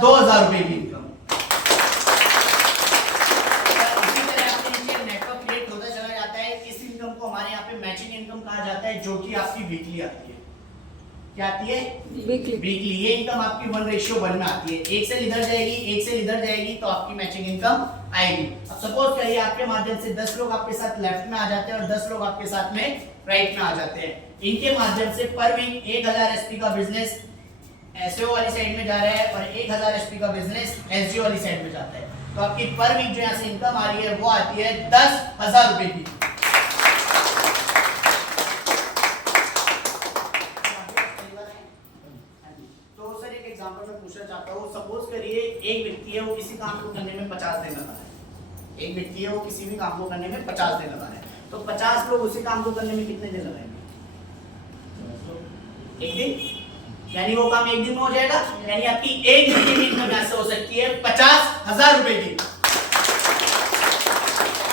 2000 रुपए की इनकम। इसी तरह आपके नीचे नेटवर्क क्रिएट होता चला जाता है। इस इनकम को हमारे यहाँ पे मैचिंग इनकम कहा जाता है, जो कि आपकी वीकली आती है। क्या आती है? वीकली। ये इनकम आपकी 1:1 में आती है। एक से इधर जाएगी, एक से इधर जाएगी, तो आपकी मैचिंग इनकम आएगी। अब सपोज करिए आपके माध्यम से 10 लोग आपके साथ लेफ्ट में आ जाते हैं और 10 लोग आपके साथ में राइट में आ जाते हैं। इनके माध्यम से पर वीक 1000 एसपी का बिजनेस एसओ वाली साइड में जा रहा है और 1000 एसपी का बिजनेस एसजीओ वाली साइड में जाता है। तो आपकी पर वीक जो यहाँ से इनकम आ रही है वो आती है 10,000 रुपए की। एग्जांपल में पूछना चाहता हूँ, सपोज करिए एक व्यक्ति है, वो किसी काम को करने में 50 दिन लगा है। एक व्यक्ति है, वो किसी भी काम को करने में 50 दिन लगा है, तो 50 लोग उसी काम को करने में कितने दिन लगाएंगे? एक दिन। यानी वो काम एक दिन में हो जाएगा। यानी आपकी एक दिन की इनकम यहाँ से हो सकती है 50,000 रुपए की।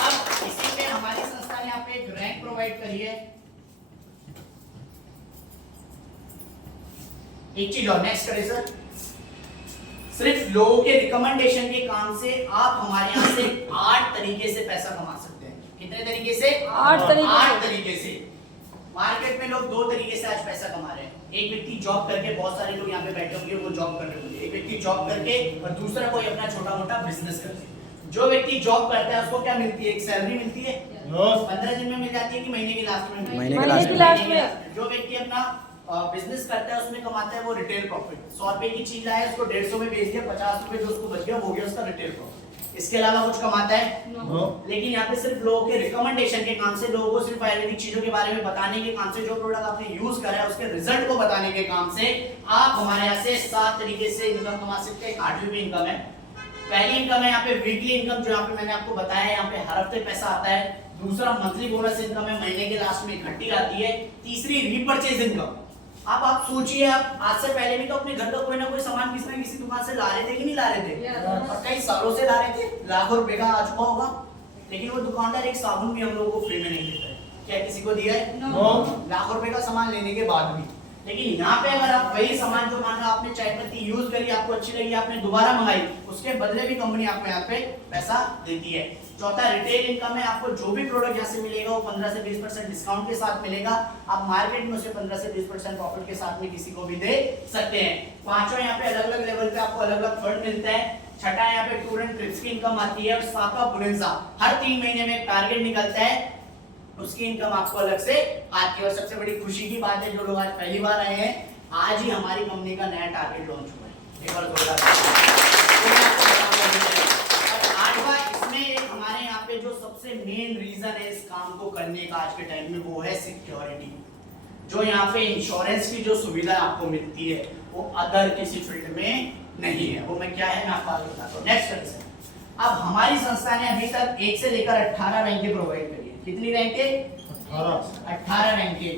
अब इसी में हमारी संस्था ने यहाँ पे एक रैंक प्रोवाइड करी है। एक चीज और नेक्स्ट करें सर, सिर्फ लोगों के रिकमेंडेशन के काम से आप हमारे यहाँ से 8 तरीके से पैसा कमा सकते हैं। कितने तरीके से? 8 तरीके से। मार्केट में लोग 2 तरीके से आज पैसा कमा रहे हैं। एक व्यक्ति जॉब करके, बहुत सारे लोग यहाँ पे बैठे होंगे वो जॉब कर रहे होंगे, एक व्यक्ति जॉब करके और दूसरा कोई अपना छोटा मोटा बिजनेस करके। जो व्यक्ति जॉब करता है उसको क्या मिलती है? एक सैलरी मिलती है। 15 दिन में मिल जाती है कि महीने के लास्ट में? महीने के लास्ट में। जो व्यक्ति अपना बिजनेस करता है उसमें कमाता है वो रिटेल प्रॉफिट। 100 रुपए की चीज लाया, उसको 150 में बेच दिया, 50 रुपए जो उसको बच गया वो हो गया उसका रिटेल प्रॉफिट। इसके अलावा कुछ कमाता है? लेकिन यहाँ पे सिर्फ लोगों के रिकमेंडेशन के काम से, लोगों को सिर्फ आयुर्वेदिक चीजों के बारे में बताने के काम से, जो प्रोडक्ट आपने यूज करा है उसके रिजल्ट को बताने के काम से आप हमारे यहाँ से 7 तरीके से इनकम कमा सकते हैं। 8वीं भी इनकम है। पहली इनकम है यहाँ पे वीकली इनकम, जो यहाँ पे मैंने आपको बताया है, यहाँ पे हर हफ्ते पैसा आता है। दूसरा मंथली बोनस इनकम है, महीने के लास्ट में इकट्ठी आती है। तीसरी रीपर्चेज इनकम। आप सोचिए, आप आज से पहले भी तो अपने घर का कोई ना कोई सामान किसी ना किसी दुकान से ला रहे थे कि नहीं ला रहे थे? और कई सालों से ला रहे थे, लाखों रुपए का आ चुका होगा, लेकिन वो दुकानदार एक साबुन भी हम लोगों को फ्री में नहीं देता है। क्या किसी को दिया है? लाखों रुपए का सामान लेने के बाद भी। लेकिन यहाँ पे अगर आप वही सामान, जो मान लो आपने चाय पत्ती यूज करी, आपको अच्छी लगी, आपने दोबारा मंगाई, उसके बदले भी कंपनी आपको यहाँ पे पैसा देती है। चौथा रिटेल इनकम है। आपको जो भी प्रोडक्ट यहाँ से मिलेगा वो 15 से 20% डिस्काउंट के साथ मिलेगा। आप मार्केट में उसे 15 से 20% प्रॉफिट के साथ में किसी को भी दे सकते हैं। पांचवा यहाँ पे अलग अलग लेवल पे आपको अलग अलग फंड मिलता है। छठा यहाँ पे टूर एंड ट्रिप्स की इनकम आती है। और सातवां बोनस, हर 3 महीने में एक टारगेट निकलता है, उसकी इनकम आपको अलग से आती है। और सबसे बड़ी खुशी की बात है, जो लोग आज पहली बार आए हैं, आज ही हमारी कंपनी का नया टारगेट लॉन्च हुआ है। एक बार आठवां, इसमें हमारे यहाँ पे जो सबसे मेन रीजन है इस काम को करने का आज के टाइम में, वो है सिक्योरिटी। जो यहाँ पे इंश्योरेंस की जो सुविधा आपको मिलती है वो अदर किसी फील्ड में नहीं है। वो मैं क्या है, मैं आपको आगे बताता हूँ। नेक्स्ट करें। अब हमारी संस्था ने अभी तक 1 से लेकर 18 रैंकें प्रोवाइड करी है। कितनी रैंकें? 18 रैंकें।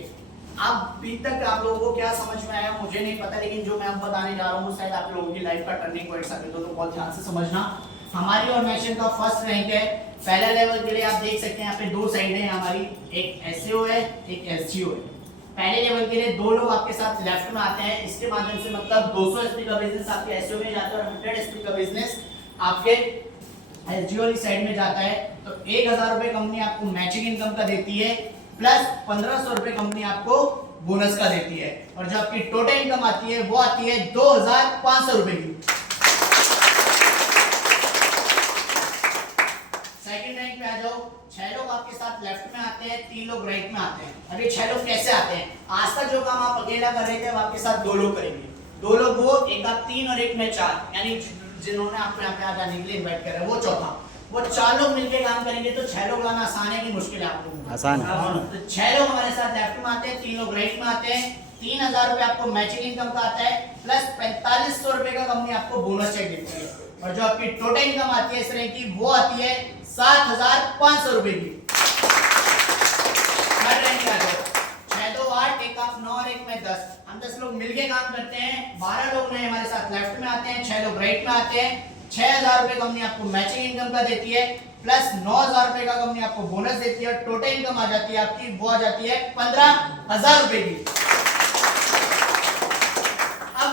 अब अभी तक आप लोगों को क्या समझ में आया मुझे नहीं पता, लेकिन जो मैं अब बताने जा रहा हूँ शायद आप लोगों की लाइफ का टर्निंग पॉइंट साबित हो, तो बहुत ध्यान से समझना। हमारी ऑर्गेनाइजेशन का फर्स्ट रैंक है। पहला लेवल के लिए आप देख सकते हैं यहाँ पे 2 साइड है हमारी, एक एसएओ है, एक एसजीओ है। पहले लेवल के लिए 2 लोग आपके साथ लेफ्ट में आते हैं। इसके माध्यम से मतलब 200 एसपी का बिजनेस आपके एसएओ में जाता है और 100 एसपी का बिजनेस आपके एसजीओ वाली साइड में जाता है। तो 1000 रुपए कंपनी आपको मैचिंग इनकम का देती है, प्लस 1500 रुपए कंपनी आपको बोनस का देती है। और जो आपकी टोटल इनकम आती है वो आती है 2500 रुपए की। सेकंड रैंक पे आ जाओ। 6 लोग आपके साथ लेफ्ट में आते हैं, 3 लोग राइट में आते हैं। अब ये 6 लोग कैसे आते हैं? आज तक जो काम आप अकेला कर रहे थे अब आपके साथ 2 लोग करेंगे। 2 लोग वो, एक आप 3 और एक में 4, यानी जिन्होंने आपको यहाँ पे आ जाने के लिए इनवाइट कर रहे हैं वो चौथा। वो 4 लोग मिलके काम करेंगे। तो 6 लोग लाना आसान है कि मुश्किल है? आपको आसान है। तो 6 लोग हमारे साथ लेफ्ट में आते हैं, 3 लोग राइट में आते हैं। 3000 रुपए आपको मैचिंग इनकम का आता है, प्लस 4500 रुपए का कंपनी आपको बोनस चेक देती है। और जो आपकी टोटल इनकम आती है इस रैंक की वो आती है 7500 रुपए की। थर्ड रैंक पे आ जाओ। 6 2 8, एक आप 9 और एक में 10। हम 10 लोग मिलके काम करते हैं। 12 लोग नए हमारे साथ लेफ्ट में आते हैं, 6 लोग राइट में आते हैं। 6000 रुपए कंपनी आपको मैचिंग इनकम का देती है, प्लस 9000 रुपए का कंपनी आपको बोनस देती है। टोटल इनकम आ जाती है आपकी, वो आ जाती है 15000 रुपए की। अब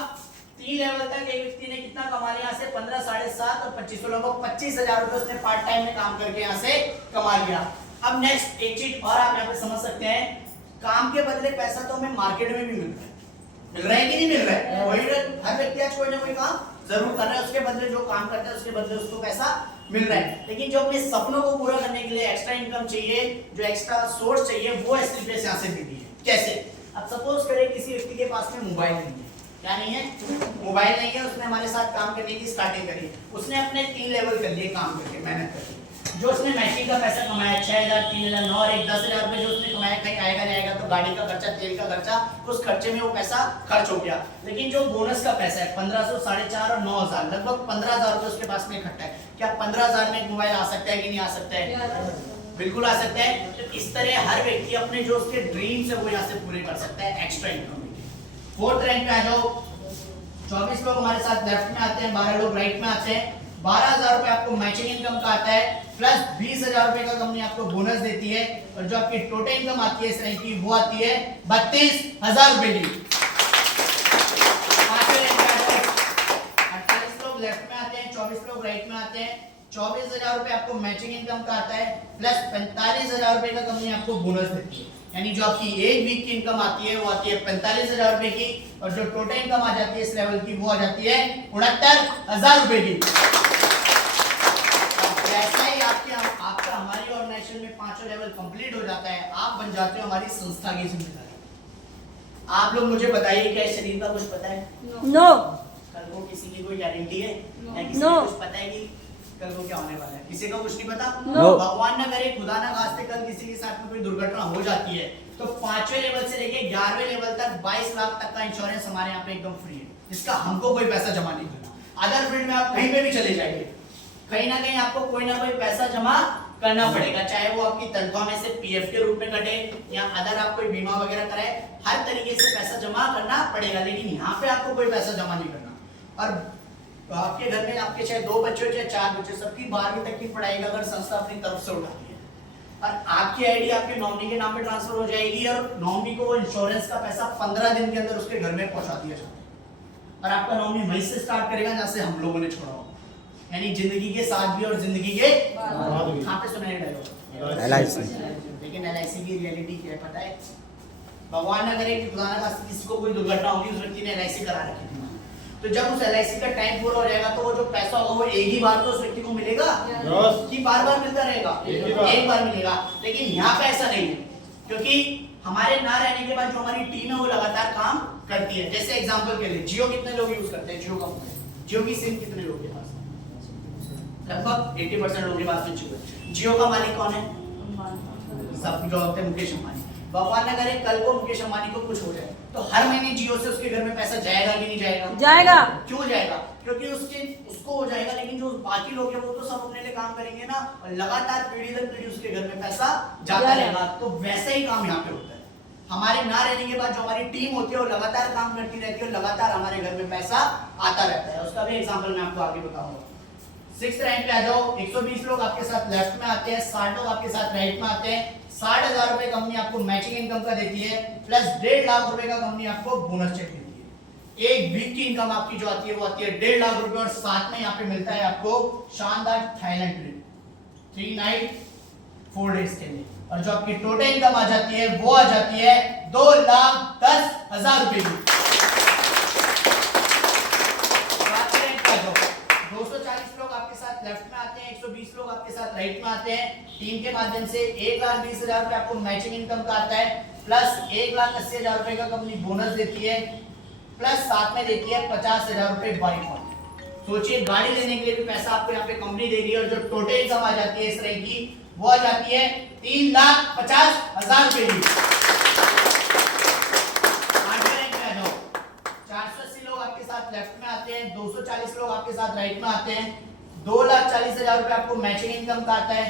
3 लेवल तक एक व्यक्ति ने कितना कमा लिया 15 7.5 और 25 लगभग 25,000 रुपए उसने पार्ट टाइम में काम करके यहाँ से कमा लिया। अब नेक्स्ट एक चीज और आप यहाँ पे समझ सकते हैं, काम के बदले पैसा तो हमें मार्केट में भी मिल रहा है कि नहीं मिल रहा है? वही हर व्यक्ति आज कोई ना कोई काम जरूर कर रहा है, उसके बदले जो काम करता है उसके बदले उसको पैसा मिल रहा है। लेकिन जो अपने सपनों को पूरा करने के लिए एक्स्ट्रा इनकम चाहिए, जो एक्स्ट्रा सोर्स चाहिए, वो एसटीपीएस यहाँ से मिली है। कैसे? अब सपोज करें किसी व्यक्ति के पास में मोबाइल नहीं है, क्या नहीं है? मोबाइल नहीं है, उसने हमारे साथ काम करने की स्टार्टिंग करी, उसने अपने 3 लेवल कर लिए काम करके, मेहनत करके। जो उसने मैचिंग का पैसा कमाया 6,000 3,000 9 और 10,000 रुपए जो उसने कमाया, कहीं आएगा नहीं आएगा तो गाड़ी का खर्चा, तेल का खर्चा, उस खर्चे में वो पैसा खर्च हो गया। लेकिन जो बोनस का पैसा है 1500 4,500 और 9,000 लगभग 15,000 रुपए उसके पास में इकट्ठा है। क्या 15,000 में एक मोबाइल आ सकता है कि नहीं आ सकता है? बिल्कुल आ सकता है। तो इस तरह हर व्यक्ति अपने जो उसके ड्रीम्स है वो यहाँ से पूरे कर सकता है एक्स्ट्रा इनकम में। फोर्थ रैंक पे आ जाओ, 24 लोग हमारे साथ लेफ्ट में आते हैं, 12 लोग राइट में आते हैं। 12,000 रुपए आपको मैचिंग इनकम का आता है, प्लस 20,000 रुपए का कंपनी आपको बोनस देती है, और जो आपकी टोटल इनकम आती है इस रैंक की वो आती है 32,000 रुपए की। 48 लोग लेफ्ट में आते हैं, 24 लोग राइट में आते हैं। 24,000 रुपए आपको मैचिंग इनकम का आता है, प्लस 45,000 रुपए का कंपनी आपको बोनस देती है। यानी जो आपकी एक वीक की इनकम आती है वो आती है 45,000 रुपए की, और जो टोटल इनकम आ जाती है इस लेवल की वो आ जाती है 69,000 रुपए की। जैसा ही आपका हमारी ऑर्गेनाइजेशन में 5वां लेवल कंप्लीट हो जाता है, आप बन जाते हो हमारी संस्था की जिम्मेदारी। आप लोग मुझे बताइए, क्या शरीर का कुछ पता है? नो। कल को किसी की कोई गारंटी है? या किसी को कुछ पता है कि कल को क्या होने वाला है? किसी को कुछ नहीं पता। भगवान ना करे, खुदा ना खास्ते कल किसी के साथ में कोई दुर्घटना हो जाती है तो 5वें लेवल से लेके 11वें लेवल तक 22 लाख तक का इंश्योरेंस हमारे यहाँ पे एकदम फ्री है, जिसका हमको कोई पैसा जमा नहीं करना। अदर फील्ड में आप कहीं पे भी चले जाइए, कहीं ना कहीं आपको कोई ना कोई पैसा जमा करना पड़ेगा, चाहे वो आपकी तनख्वाह में से पीएफ के रूप में कटे या अदर आप कोई बीमा वगैरह कराए, हर तरीके से पैसा जमा करना पड़ेगा। लेकिन यहाँ पे आपको कोई पैसा जमा नहीं करना। और आपके घर में आपके चाहे 2 बच्चे हो चाहे 4 बच्चे, सबकी 12वीं तक की पढ़ाई का अगर संस्था अपनी तरफ से उठाती है और आपकी आईडी आपके नॉमिनी के नाम पे ट्रांसफर हो जाएगी, और नॉमिनी को वो इंश्योरेंस का पैसा 15 दिन के अंदर उसके घर में पहुंचा दिया जाता है। और आपका नॉमिनी वहीं से स्टार्ट करेगा जहां से हम लोगों ने छोड़ा हो, यानी जिंदगी के साथ भी और जिंदगी के बाद भी। कहां पे सुनाई डायलॉग? एलआईसी। लेकिन एलआईसी की रियलिटी क्या है पता है? भगवान ना करे कि खुदा ना खास्ते किसी को कोई दुर्घटना होगी, उस व्यक्ति ने एलआईसी करा रखी थी, तो जब उस एलआईसी का टाइम पूरा हो जाएगा तो वो जो पैसा होगा वो एक ही बार तो उस व्यक्ति को मिलेगा कि बार-बार मिलता रहेगा? एक बार मिलेगा। लेकिन यहाँ पे ऐसा नहीं है, क्योंकि हमारे ना रहने के बाद जो हमारी टीम है वो लगातार काम करती है। जैसे एग्जांपल के लिए जियो कितने लोग यूज करते हैं? जियो का जियो की सिम कितने लोगों के पास? लगभग 80% लोगों के पास में जियो का मालिक कौन है? सब जो होते हैं मुकेश अंबानी। भगवान ना करे कल को मुकेश अंबानी को कुछ हो जाए तो हर महीने जियो से उसके घर में पैसा जाएगा कि नहीं जाएगा? जाएगा। क्यों जाएगा? क्योंकि उसको हो जाएगा, लेकिन जो बाकी लोग हैं वो तो सब अपने लिए काम करेंगे ना, और लगातार पीढ़ी दर पीढ़ी उसके घर में पैसा जाता रहेगा। तो वैसा ही काम यहाँ पे होता है। हमारे ना रहने के बाद जो हमारी टीम होती है वो लगातार काम करती रहती है और लगातार हमारे घर में पैसा आता रहता है। उसका भी एग्जाम्पल मैं आपको आगे बताऊंगा। 6th रैंक पे आ जाओ, 120 लोग आपके साथ लेफ्ट में आते हैं, 60 लोग आपके साथ राइट में आते हैं। 60,000 रुपए कंपनी आपको मैचिंग इनकम का देती है, प्लस 1.5 लाख रुपए का कंपनी आपको बोनस चेक देती है। एक वीक की इनकम आपकी जो आती है वो आती है 1.5 लाख रुपए, और साथ में यहाँ पे मिलता है आपको शानदार थाईलैंड ट्रिप 3 नाइट 4 डेज के लिए, और जो आपकी टोटल इनकम आ जाती है वो आ जाती है 2,10,000 रुपए की। 240 लोग आपके साथ लेफ्ट में आते हैं, 120 लोग आपके साथ राइट में आते हैं। टीम के माध्यम से 1,20,000 रुपए आपको मैचिंग इनकम का आता है, प्लस 1,80,000 रुपए का कंपनी बोनस देती है, प्लस साथ में देती है 50,000 रुपए बाई फंड। सोचिए गाड़ी लेने के लिए भी पैसा आपको यहाँ पे कंपनी दे रही है, और जो टोटल इनकम आ जाती है इस तरह की वो आ जाती है 3,50,000 रुपए की। 8वें रैंक पे आ जाओ, 480 लोग आपके साथ लेफ्ट में आते हैं, 240 लोग आपके साथ राइट में आते हैं। 2,40,000 रुपए आपको मैचिंग इनकम का आता है,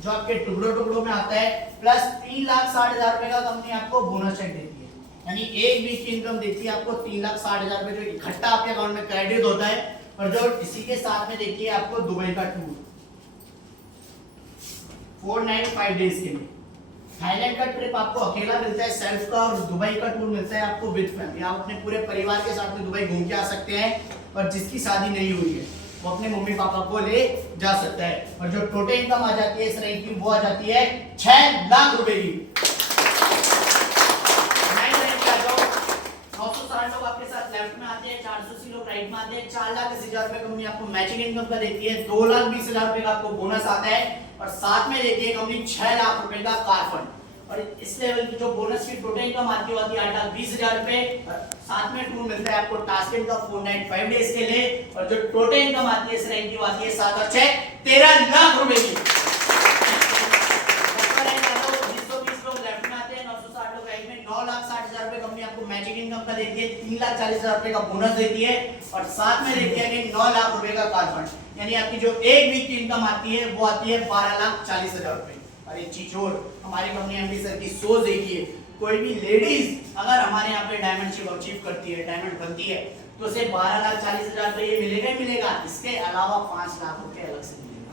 जो आपके टुकड़ों टुकड़ों में आता है, प्लस 3,60,000 रुपए का कंपनी आपको बोनस चेक देती है। यानी एक वीक की इनकम देती है आपको 3,60,000 रुपए, जो इकट्ठा आपके अकाउंट में क्रेडिट होता है, और जो इसी के साथ में देती है आपको दुबई का टूर 4 नाइट 5 डेज के लिए। थाईलैंड का ट्रिप आपको अकेला मिलता है सेल्फ का, और दुबई का टूर मिलता है आपको विद फैमिली। आप अपने पूरे परिवार के साथ में दुबई घूम के आ सकते हैं, और जिसकी शादी नहीं हुई है वो अपने मम्मी पापा को ले जा सकता है। और जो टोटल इनकम आ जाती है इस रैंक की, वो आ जाती है 6 लाख रुपए की। 960 लोग आपके साथ लेफ्ट में आते हैं, 480 लोग राइट में आते हैं। 4,80,000 रुपए कंपनी आपको मैचिंग इनकम का देती है, 2,20,000 रुपए का आपको बोनस आता है, और साथ में देती है कंपनी 6 लाख रुपए का कार फंड। और इस लेवल की जो बोनस की टोटल इनकम आती है 8,20,000 रुपए। साथ में टूर मिलता है आपको टास्केट का 4 नाइट 5 डेज के लिए, और जो टोटल इनकम आती है इस रैंक की आती है 7 और 6 13 लाख रुपए की। मैचिंग इनकम का देती है, 3,40,000 रुपए का बोनस देती है, और साथ में देती है कि 9 लाख रुपए का कार फंड। यानी आपकी जो एक वीक की इनकम आती है वो आती है 12,40,000 रुपए। और एक चीज और, हमारी कंपनी एमडी सर की सोच देखिए, कोई भी लेडीज अगर हमारे यहाँ पे डायमंड अचीव करती है, डायमंड बनती है, तो उसे 12,40,000 रुपए ये मिलेगा ही मिलेगा। इसके अलावा 5 लाख रुपए अलग से मिलेगा।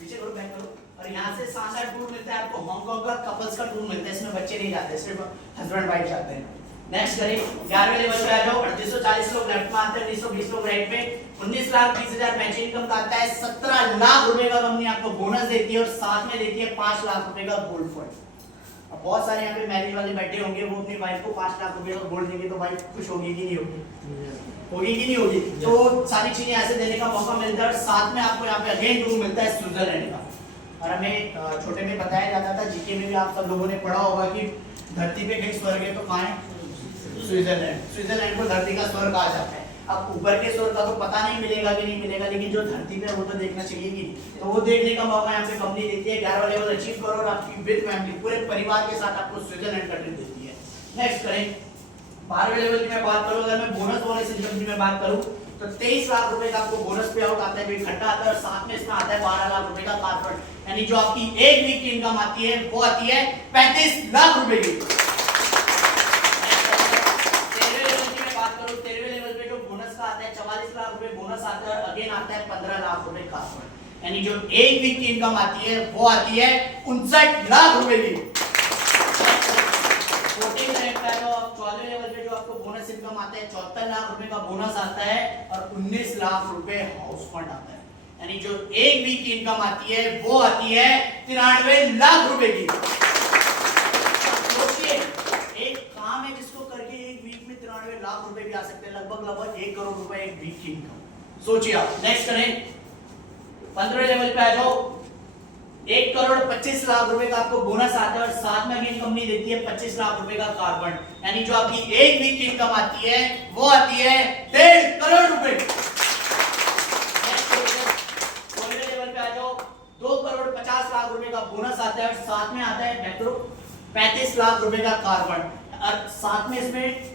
पीछे करो, बैक करो। और यहाँ से शानदार टूर मिलता है आपको हांगकांग का, कपल्स का टूर मिलता है। इसमें बच्चे नहीं जाते, सिर्फ हस्बैंड वाइफ जाते हैं। नेक्स्ट करें 11वें लेवल पे आ जाओ। 3840 लोग लेफ्ट में आते हैं, 1920 लोग राइट में। 19,20,000 मैचिंग इनकम का आता है, 17 लाख रुपए का कंपनी आपको बोनस देती है, और साथ में देती है 5 लाख रुपए का गोल्ड फंड। अब बहुत सारे यहाँ पे मैरिज वाले बैठे होंगे, वो अपनी वाइफ को 5 लाख रुपए का गोल्ड देंगे, तो वाइफ खुश होगी कि नहीं होगी? होगी कि नहीं होगी? तो सारी चीजें ऐसे देने का मौका मिलता है। और साथ में आपको यहाँ पे अगेन टूर मिलता है स्विट्जरलैंड का। और हमें छोटे में बताया जाता था, जीके में भी आप सब लोगों ने पढ़ा होगा कि धरती पे कहीं स्वर्ग है तो कहाँ है? स्विट्जरलैंड। स्विट्जरलैंड को धरती का स्वर्ग कहा जाता है। अब ऊपर के स्वर्ग का तो पता नहीं मिलेगा कि नहीं मिलेगा, लेकिन जो धरती पे वो तो देखना चाहिए कि, तो वो देखने का मौका यहाँ पे कंपनी देती है। 11वां लेवल अचीव करो और आपकी विद फैमिली पूरे परिवार के साथ आपको स्विट्जरलैंड का ट्रिप देती है। नेक्स्ट करें 12वें लेवल की मैं बात करूं, अगर मैं बोनस इनकम की मैं बात करूं, तो 23 लाख रुपए का आपको बोनस पे आउट आता है, इकट्ठा आता है, और साथ में इसमें आता है 12 लाख रुपए का कार फंड। यानी जो आपकी एक वीक की इनकम आती है वो आती है 35 लाख रुपए की। 13वें लेवल की मैं बात करूं, 13वें लेवल पे जो बोनस का आता है 44 लाख रुपए बोनस आता है, और अगेन आता है 15 लाख रुपए कार फंड। यानी जो एक वीक की इनकम आती है वो आती है 59 लाख रुपए की। 14वें लेवल पे जो आपको बोनस इनकम आता है 74 लाख रुपए का बोनस आता है, और 19 लाख रुपए हाउस फंड आता है। यानी जो एक वीक की इनकम आती है वो आती है 93 लाख रुपए की। सोचिए, एक काम है जिसको करके एक वीक में 93 लाख रुपए भी आ सकते हैं, लगभग 1 करोड़ रुपए एक वीक की इनकम। सोचिए आप। नेक्स्ट करें 15वें लेवल पे आ जाओ। 1,25 लाख रुपए का आपको बोनस आता है, और साथ में अगेन कंपनी देती है 25 लाख रुपए का कार फंड। यानी जो आपकी एक वीक की इनकम आती है वो आती है 1.5 करोड़ रुपए। 16वें लेवल पे आ जाओ। 2,50,00,000 रुपए का बोनस आता है, और साथ में आता है 35 लाख रुपए का कार फंड। और साथ में इसमें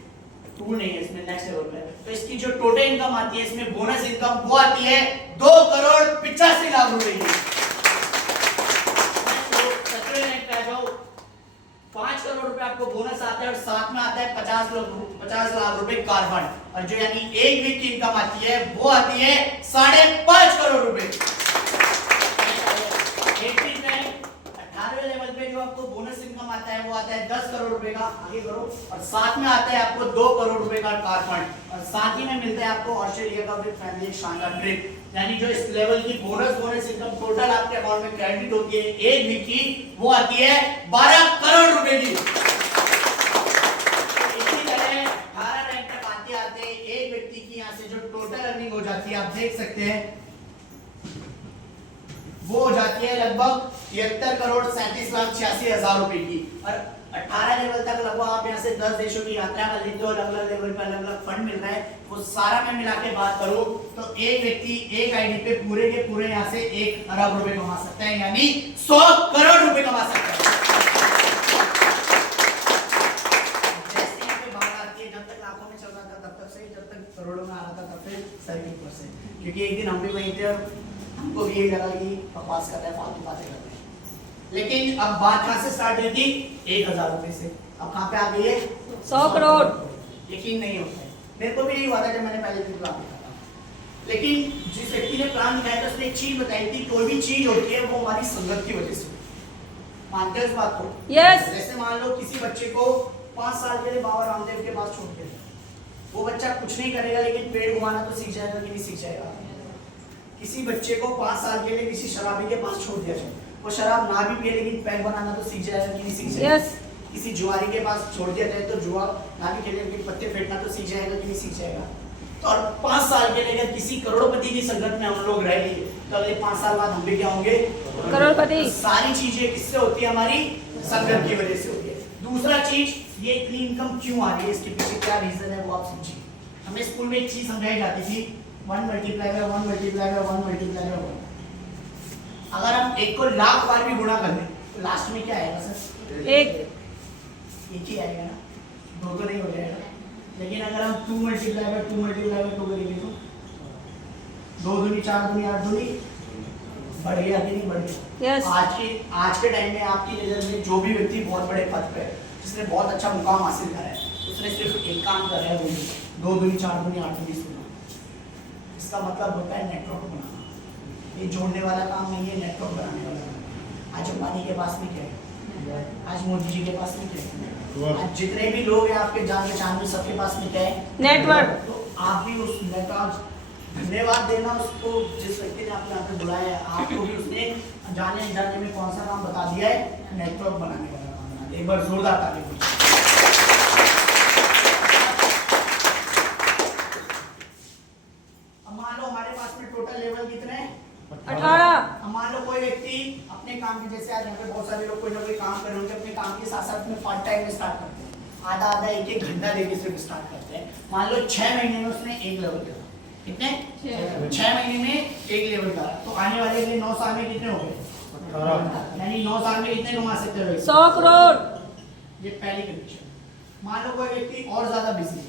टूर नहीं है, इसमें नेक्स्ट लेवल पे, तो इसकी जो टोटल इनकम आती है इसमें बोनस इनकम वो आती है 2,85,00,000 रुपए की। 5 करोड़ रुपए आपको बोनस आता है, और साथ में आता है 50 लाख रुपए कार फंड। और जो यानी एक वीक की इनकम आती है वो आती है 5.5 करोड़ रुपए। 18वें लेवल पे जो आपको बोनस इनकम आता है वो आता है 10 करोड़ रुपए का, आगे करो, और साथ में आता है आपको 2 करोड़ रुपए का कार फंड, और साथ ही में मिलता है आपको ऑस्ट्रेलिया का विद फैमिली एक शानदार ट्रिप। यानी जो इस लेवल की बोनस इनकम टोटल आपके अकाउंट में क्रेडिट होती है एक वीक की, वो आती है 12 करोड़ रुपए की। इसी तरह 18 रैंक तक आते आते एक व्यक्ति की यहाँ से जो टोटल अर्निंग हो जाती है आप देख सकते हैं वो हो जाती है लगभग 73,37,86,000 रुपए की। और 18 लेवल तक लगभग आप यहाँ से 10 देशों की यात्रा कर लेते हो, अलग अलग लेवल पे अलग अलग फंड मिल रहा है, वो सारा मैं मिला के बात करूं तो एक व्यक्ति एक आईडी पे पूरे के पूरे यहाँ से 1 अरब रुपए कमा सकता है, यानी 100 करोड़ रुपए कमा सकता है। जैसे यहाँ पे बात आती है, जब तक लाखों में चल रहा था तब तक सही, जब तक करोड़ों में आ रहा था तब तक सही के ऊपर से, क्योंकि एक दिन हम भी वहीं थे और हमको भी यही लगा कि बकवास कर रहे हैं, फालतू बातें कर रहे हैं। लेकिन अब बात कहाँ से स्टार्ट हुई थी? 1,000 रुपए से। अब कहाँ पे आ गई है? 100 करोड़। यकीन नहीं होता है, मेरे को भी नहीं हुआ था जब मैंने पहले दिन देखा था। लेकिन जिस व्यक्ति ने प्लान दिखाया था उसने एक चीज बताई थी, कोई भी चीज होती है वो हमारी संगत की वजह से। मानते हो इस बात को? यस। जैसे मान लो किसी बच्चे को 5 साल के लिए बाबा रामदेव के पास छोड़ दिया, वो बच्चा कुछ नहीं करेगा लेकिन पेड़ घुमाना तो सीख जाएगा कि नहीं सीख जाएगा। किसी बच्चे को 5 साल के लिए किसी शराबी के पास छोड़ दिया जाए, वो शराब ना भी पिए लेकिन पैक बनाना तो सीख जाएगा कि नहीं सीख जाएगा। यस। किसी जुआरी के पास छोड़ दिया जाए तो जुआ ना भी खेले लेकिन पत्ते फेंकना तो सीख जाएगा कि नहीं सीख जाएगा। तो और 5 साल के लिए अगर किसी करोड़पति की संगत में हम लोग रह लिए तो अगले 5 साल बाद हम भी क्या होंगे? करोड़पति। तो सारी चीजें किससे होती है? हमारी संगत की वजह से होती है। दूसरा चीज, ये इतनी इनकम क्यों आ रही है, इसके पीछे क्या रीजन है वो आप समझिए। हमें स्कूल में एक चीज समझाई जाती थी, 1 multiply by 1 multiply by 1 multiply by 1। अगर हम एक को लाख बार भी गुणा कर लें तो लास्ट में क्या आएगा सर? एक ही आएगा ना, दो तो नहीं हो जाएगा। लेकिन अगर हम 2 मल्टीप्लाई बाय 2 मल्टीप्लाई बाय 2 करेंगे तो 2 दूनी 4 दूनी 8 दूनी बढ़ गया कि नहीं बढ़ गया? यस। आज के टाइम में आपकी नजर में जो भी व्यक्ति बहुत बड़े पद पे है, जिसने बहुत अच्छा मुकाम हासिल करा है, उसने सिर्फ एक काम कर रहा है, वो 2 दूनी 4 दूनी 8 दूनी 16। इसका मतलब होता है नेटवर्क बनाना। ये जोड़ने वाला काम नहीं है, नेटवर्क बनाने वाला काम। आज अंबानी के पास में क्या है? आज मोदी जी के पास में क्या है? आज जितने भी लोग हैं आपके जान पहचान में, सबके पास में क्या है? नेटवर्क। तो आप भी उस नेटवर्क, धन्यवाद देना उसको जिस व्यक्ति ने आपको यहाँ पे बुलाया है। आपको भी उसने जाने अनजाने में कौन सा काम बता दिया है? नेटवर्क बनाने वाला काम बना दिया। एक बार जोरदार ताली दीजिए। अब मान लो हमारे पास में टोटल लेवल कितने हैं? 18। अब मान लो कोई व्यक्ति अपने काम की, जैसे आज यहाँ पे बहुत सारे लोग कोई ना कोई काम कर रहे होंगे, अपने काम के साथ साथ में पार्ट टाइम में स्टार्ट करते हैं, आधा आधा एक घंटा देके सिर्फ स्टार्ट करते हैं। मान लो 6 महीने में उसने एक लेवल करा। कितने? 6 महीने में एक लेवल करा, तो आने वाले अगले 9 साल में कितने हो गए? 18। यानी 9 साल में कितने कमा सकते हो? 100 करोड़। ये पहली कंडीशन। मान लो कोई व्यक्ति और ज्यादा बिजी है,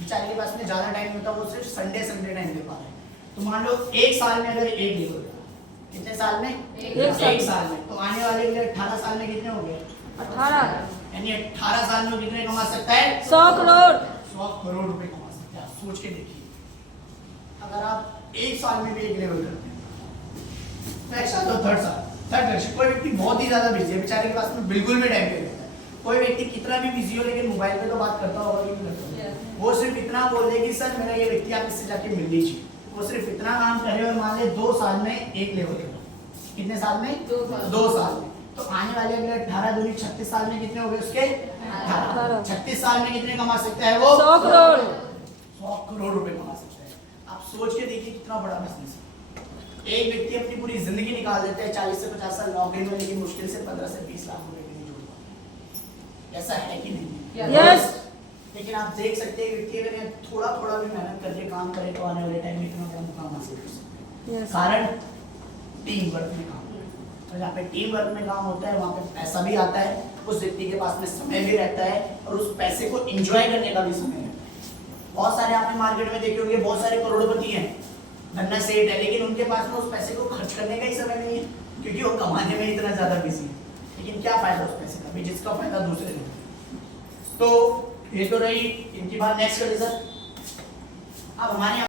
बेचारे के पास में ज्यादा टाइम होता है, वो सिर्फ संडे टाइम दे पा रहे हैं, तो मान लो 1 साल में अगर एक लेवल, कितने साल में? 1 साल में, तो आने वाले 18 साल में कितने हो गए? 18। यानी 18 साल में कितने कमा सकता है? 100 करोड़। 100 करोड़ रुपए कमा सकते हैं। आप सोच के देखिए, अगर आप 1 साल में भी एक लेवल करते हैं, नेक्स्ट साल तो थर्ड वर्ष। कोई व्यक्ति बहुत ही ज्यादा बिजी है, बेचारे के पास में बिल्कुल भी टाइम नहीं रहता है। कोई व्यक्ति कितना भी बिजी हो लेकिन मोबाइल पे तो बात करता होगा कि नहीं करता? वो सिर्फ इतना बोल दे कि सर मेरा ये व्यक्ति आप इससे जाके मिल लीजिए। वो सिर्फ इतना काम करे और मान ले 2 साल में एक लेवल करो। कितने साल में? 2 साल में। तो आने वाले अगले 18 दूनी 36 साल में कितने हो गए उसके? 18। 36 साल में कितने कमा सकता है वो? 100 करोड़। 100 करोड़ रुपए कमा सकता है। आप सोच के देखिए कितना बड़ा बिजनेस है। एक व्यक्ति अपनी पूरी जिंदगी निकाल देता है 40 से 50 साल नौकरी में, लेकिन मुश्किल से 15 से 20 लाख रुपए के लिए जोड़ पाता है। ऐसा है कि नहीं? यस। लेकिन आप देख सकते हैं व्यक्ति अगर थोड़ा थोड़ा भी मेहनत करके काम करे तो आने वाले टाइम में इतना बड़ा मुकाम हासिल कर सकते हैं। कारण टीम वर्क में काम, और जहाँ पे टीम वर्क में काम होता है वहाँ पे पैसा भी आता है, उस व्यक्ति के पास में समय भी रहता है और उस पैसे को एंजॉय करने का भी समय रहता है। बहुत सारे आपने मार्केट में देखे होंगे, बहुत सारे करोड़पति हैं, धन्ना सेठ है, लेकिन उनके पास में उस पैसे को खर्च करने का ही समय नहीं है क्योंकि वो कमाने में इतना ज्यादा बिजी है। लेकिन क्या फायदा उस पैसे का भी जिसका फायदा दूसरे लोग। तो ये तो रही इनकी बात। नेक्स्ट कंडीशन, अब हमारे